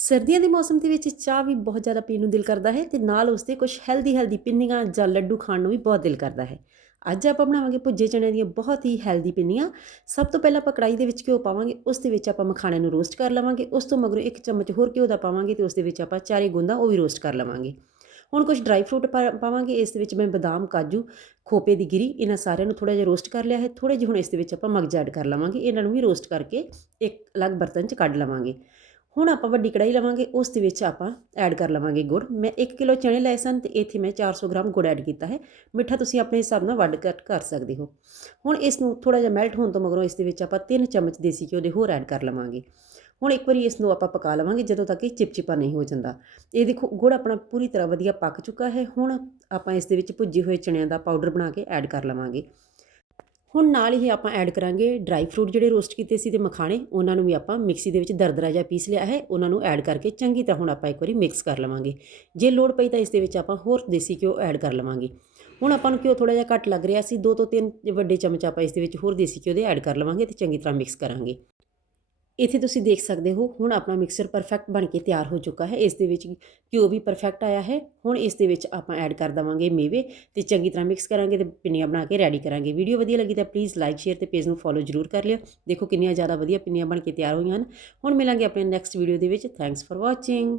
ਸਰਦੀਆਂ ਦੇ ਮੌਸਮ ਦੇ ਵਿੱਚ ਚਾਹ ਵੀ ਬਹੁਤ ਜ਼ਿਆਦਾ ਪੀਣ ਨੂੰ ਦਿਲ ਕਰਦਾ ਹੈ ਤੇ ਨਾਲ ਉਸਦੇ ਕੁਝ ਹੈਲਦੀ ਹੈਲਦੀ ਪਿੰਨੀਆਂ ਜਾਂ ਲੱਡੂ ਖਾਣ ਨੂੰ ਵੀ ਬਹੁਤ ਦਿਲ ਕਰਦਾ ਹੈ। ਅੱਜ ਆਪਾਂ ਬਣਾਵਾਂਗੇ ਭੁੱਜੇ ਚਣਿਆਂ ਦੀਆਂ ਬਹੁਤ ਹੀ ਹੈਲਦੀ ਪਿੰਨੀਆਂ। ਸਭ ਤੋਂ ਪਹਿਲਾਂ ਆਪਾਂ ਕੜਾਈ ਦੇ ਵਿੱਚ ਘਿਓ ਪਾਵਾਂਗੇ, ਉਸ ਦੇ ਵਿੱਚ ਆਪਾਂ ਮਖਾਣੇ ਨੂੰ ਰੋਸਟ ਕਰ ਲਵਾਂਗੇ, ਉਸ ਤੋਂ ਮਗਰੋਂ ਇੱਕ ਚਮਚ ਹੋਰ ਘਿਓ ਦਾ ਪਾਵਾਂਗੇ ਤੇ ਉਸ ਦੇ ਵਿੱਚ ਆਪਾਂ ਚਾਰੇ ਗੁੰਦਾ ਉਹ ਵੀ ਰੋਸਟ ਕਰ ਲਵਾਂਗੇ। ਹੁਣ ਕੁਝ ਡਰਾਈ ਫਰੂਟ ਪਾ- ਪਾਵਾਂਗੇ, ਇਸ ਦੇ ਵਿੱਚ ਮੈਂ ਬਦਾਮ, ਕਾਜੂ, ਖੋਪੇ ਦੀ ਗਿਰੀ, ਇਹਨਾਂ ਸਾਰਿਆਂ ਨੂੰ ਥੋੜਾ ਜਿਹਾ ਰੋਸਟ ਕਰ ਲਿਆ ਹੈ ਥੋੜੇ ਜਿਹੇ ਹੁਣ ਇਸ ਦੇ ਵਿੱਚ ਆਪਾਂ ਮਗਜ਼ ਐਡ ਕਰ ਲਵਾਂਗੇ, ਇਹਨਾਂ ਨੂੰ ਵੀ ਰੋਸਟ ਕਰਕੇ ਇੱਕ ਅਲੱਗ ਬਰਤਨ 'ਚ ਕੱਢ ਲਵਾਂਗੇ। ਹੁਣ ਆਪਾਂ ਵੱਡੀ ਕੜਾਈ ਲਵਾਂਗੇ, ਉਸ ਦੇ ਵਿੱਚ ਆਪਾਂ ਐਡ ਕਰ ਲਵਾਂਗੇ ਗੁੜ। ਮੈਂ 1 ਕਿਲੋ ਚਣੇ ਲਏ ਸਨ ਤੇ ਇੱਥੇ ਮੈਂ 400 ਗ੍ਰਾਮ ਗੁੜ ਐਡ ਕੀਤਾ ਹੈ। ਮਿੱਠਾ ਤੁਸੀਂ ਆਪਣੇ ਹਿਸਾਬ ਨਾਲ ਵੱਧ ਕੱਟ ਕਰ ਸਕਦੇ ਹੋ। ਹੁਣ ਇਸ ਨੂੰ ਥੋੜਾ ਜਿਹਾ ਮੈਲਟ ਹੋਣ ਤੋਂ ਮਗਰੋਂ ਇਸ ਦੇ ਵਿੱਚ ਆਪਾਂ 3 ਚਮਚ ਦੇਸੀ ਘਿਓ ਦੇ ਹੋਰ ਐਡ ਕਰ ਲਵਾਂਗੇ। ਹੁਣ ਇੱਕ ਵਾਰੀ ਇਸ ਨੂੰ ਆਪਾਂ ਪਕਾ ਲਵਾਂਗੇ ਜਦੋਂ ਤੱਕ ਇਹ ਚਿਪਚਿਪਾ ਨਹੀਂ ਹੋ ਜਾਂਦਾ। ਇਹ ਦੇਖੋ, ਗੁੜ ਆਪਣਾ ਪੂਰੀ ਤਰ੍ਹਾਂ ਵਧੀਆ ਪੱਕ ਚੁੱਕਾ ਹੈ। ਹੁਣ ਆਪਾਂ ਇਸ ਦੇ ਵਿੱਚ ਭੁੱਜੇ ਹੋਏ ਚਣਿਆਂ ਦਾ ਪਾਊਡਰ ਬਣਾ ਕੇ ਐਡ ਕਰ ਲਵਾਂਗੇ। ਹੁਣ ਨਾਲ ਹੀ ਆਪਾਂ ਐਡ ਕਰਾਂਗੇ ਡਰਾਈ ਫਰੂਟ ਜਿਹੜੇ ਰੋਸਟ ਕੀਤੇ ਸੀ ਤੇ ਮਖਾਣੇ, ਉਹਨਾਂ ਨੂੰ ਵੀ ਆਪਾਂ ਮਿਕਸੀ ਦੇ ਵਿੱਚ ਦਰਦਰਾ ਜਿਹਾ ਪੀਸ ਲਿਆ ਹੈ, ਉਹਨਾਂ ਨੂੰ ਐਡ ਕਰਕੇ ਚੰਗੀ ਤਰ੍ਹਾਂ ਹੁਣ ਆਪਾਂ ਇੱਕ ਵਾਰੀ ਮਿਕਸ ਕਰ ਲਵਾਂਗੇ। ਜੇ ਲੋੜ ਪਈ ਤਾਂ ਇਸ ਦੇ ਵਿੱਚ ਆਪਾਂ ਹੋਰ ਦੇਸੀ ਘਿਓ ਐਡ ਕਰ ਲਵਾਂਗੇ। ਹੁਣ ਆਪਾਂ ਨੂੰ ਘਿਓ ਥੋੜਾ ਜਿਹਾ ਘੱਟ ਲੱਗ ਰਿਹਾ ਸੀ, ਦੋ ਤੋਂ ਤਿੰਨ ਵੱਡੇ ਚਮਚ ਆਪਾਂ ਇਸ ਦੇ ਵਿੱਚ ਹੋਰ ਦੇਸੀ ਘਿਓ ਦੇ ਐਡ ਕਰ ਲਵਾਂਗੇ ਤੇ ਚੰਗੀ ਤਰ੍ਹਾਂ ਮਿਕਸ ਕਰਾਂਗੇ। ਇੱਥੇ ਤੁਸੀਂ ਦੇਖ ਸਕਦੇ ਹੋ, ਹੁਣ ਆਪਣਾ ਮਿਕਸਰ ਪਰਫੈਕਟ ਬਣ ਕੇ ਤਿਆਰ ਹੋ ਚੁੱਕਾ ਹੈ। ਇਸ ਦੇ ਵਿੱਚ ਘਿਓ ਵੀ ਪਰਫੈਕਟ ਆਇਆ ਹੈ। ਹੁਣ ਇਸ ਦੇ ਵਿੱਚ ਆਪਾਂ ਐਡ ਕਰ ਦਵਾਂਗੇ ਮੇਵੇ ਤੇ ਚੰਗੀ ਤਰ੍ਹਾਂ ਮਿਕਸ ਕਰਾਂਗੇ ਤੇ ਪਿੰਨੀਆਂ ਬਣਾ ਕੇ ਰੈਡੀ ਕਰਾਂਗੇ। ਵੀਡੀਓ ਵਧੀਆ ਲੱਗੀ ਤਾਂ ਪਲੀਜ਼ ਲਾਈਕ ਸ਼ੇਅਰ ਤੇ ਪੇਜ ਨੂੰ ਫੋਲੋ ਜ਼ਰੂਰ ਕਰ ਲਿਓ। ਦੇਖੋ ਕਿੰਨੀਆਂ ਜ਼ਿਆਦਾ ਵਧੀਆ ਪਿੰਨੀਆਂ ਬਣ ਕੇ ਤਿਆਰ ਹੋਈਆਂ ਹਨ। ਹੁਣ ਮਿਲਾਂਗੇ ਆਪਣੇ ਨੈਕਸਟ ਵੀਡੀਓ ਦੇ ਵਿੱਚ। Thanks for watching